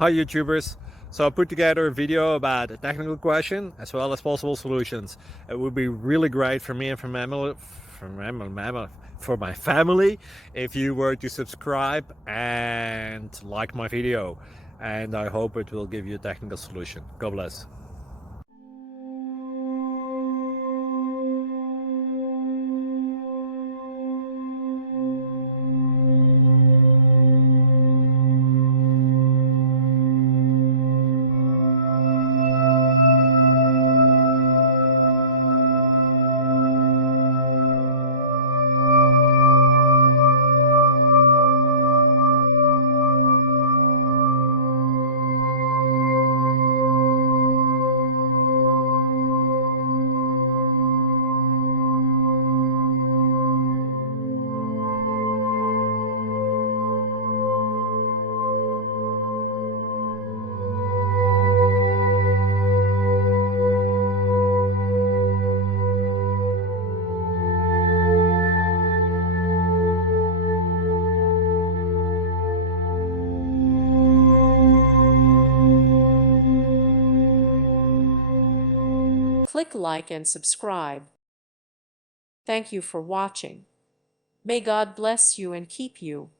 Hi YouTubers. So I put together a video about a technical question as well as possible solutions. It would be really great for me and for my family if you were to subscribe and like my video. And I hope it will give you a technical solution. God bless. Click like and subscribe. Thank you for watching. May God bless you and keep you.